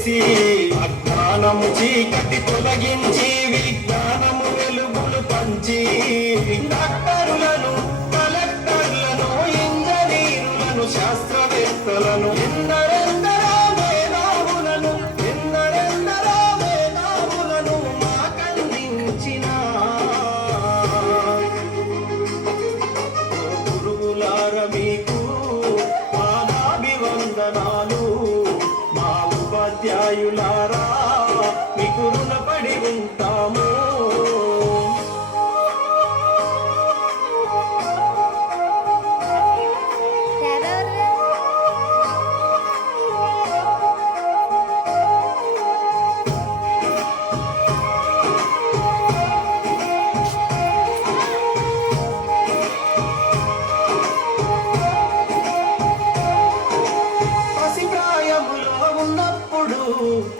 చేసి అజ్ఞానము చీకటి తొలగించి విజ్ఞానము వెలుగులు పంచి డాక్టరులను కలెక్టర్లను ఇంజనీరులను శాస్త్రవేత్తలను ఎందరెందరో మేధావులను మాకందించిన గురువులార మీకు పాదాభివందనాలు. మా ఉపాధ్యాయులారా మీకు రుణపడి ఉంటాము.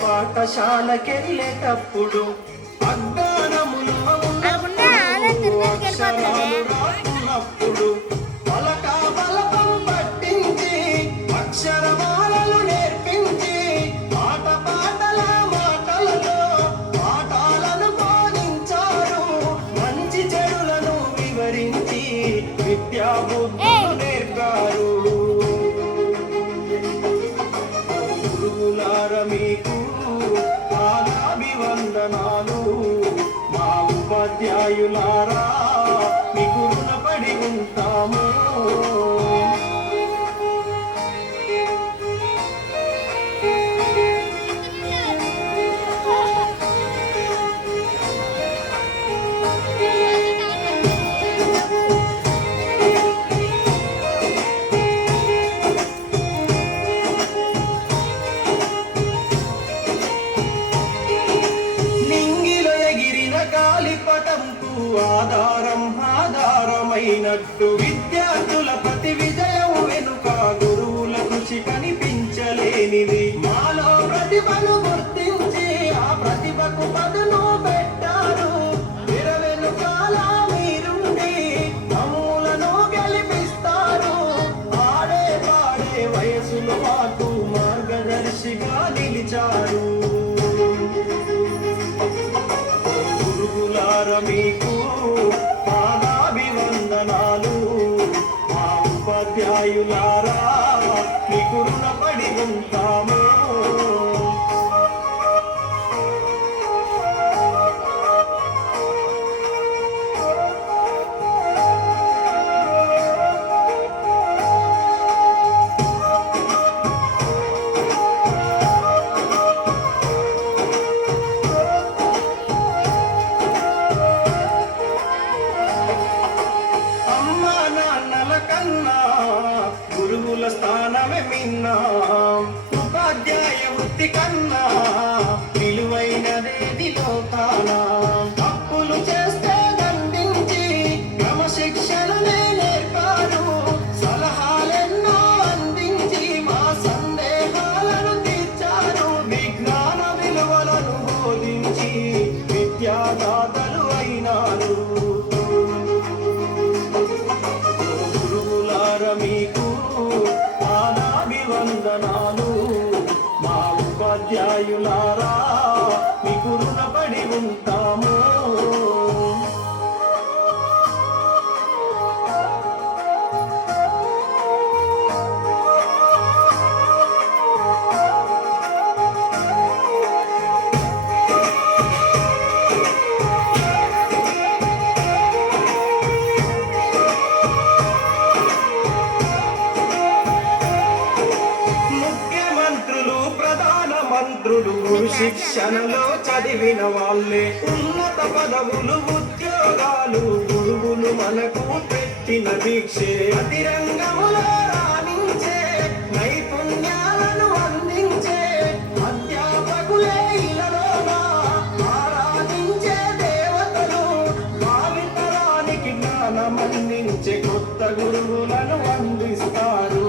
పాఠశాలకెళ్ళేటప్పుడు అజ్ఞానములో ఉన్నప్పుడు పలకా బలపం పట్టించి అక్షరమాలలు నేర్పించి పాటల మాటలతో పాఠాలను బోధించారు. మంచి చెడులను వివరించి విద్యాబుద్ధులు నేర్పారు. గురువులార మీకు పాదాభివందనాలు. మా ఉపాధ్యాయులారా మీకు రుణపడి ఉంటాము. ఆధారమైనట్టు విద్యార్థుల ప్రతి విజయం వెనుక గురువుల కృషి కనిపించలేనిది. మాలో ప్రతిభను గుర్తించి ఆ ప్రతిభకు పదును పెట్టారు. వెనుకాల మీరుండి అమ్ములను గెలిపిస్తారు. ఆడే పాడే వయసులో మాకు మార్గదర్శిగా నిలిచారు. గురువులార మీకు పాదాభివందనాలు. మా ఉపాధ్యాయులారా మీకు రుణపడి ఉంటాము. గురువుల స్థానమే మిన్నా, ఉపాధ్యాయ వృత్తి కన్నా విలువైనదేది లోకానా. తప్పులు చేస్తే దండించి క్రమశిక్షణనే నేర్పారు. సలహాలెన్నో అందించి మా సందేహాలను తీర్చారు. విజ్ఞాన విలువలను బోధించి విద్యాదాతలు అయినారు. మీకు పాదాభివందనాలు. మా ఉపాధ్యాయులారా మీకు రుణపడి ఉంటాము. మంత్రులు గురు శిక్షణలో చదివిన వాళ్ళే ఉన్నత పదవులు ఉద్యోగాలు. గురువులు మనకు పెట్టిన దీక్షే అతి రంగములో రాణించే నైపుణ్యాలను అందించే అధ్యాపకులే ఇలలోన ఆరాధించే దేవతలు. భావితరానికి జ్ఞానం అందించే కొత్త గురువులను అందిస్తారు.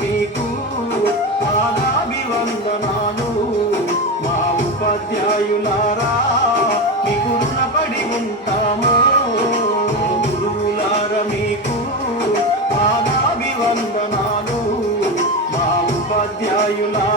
మీకు పాదాభివందనాలు. మా ఉపాధ్యాయులారా మీకు రుణపడి ఉంటాము. గురువులార మీకు పాదాభివందనాలు. ఉపాధ్యాయులారా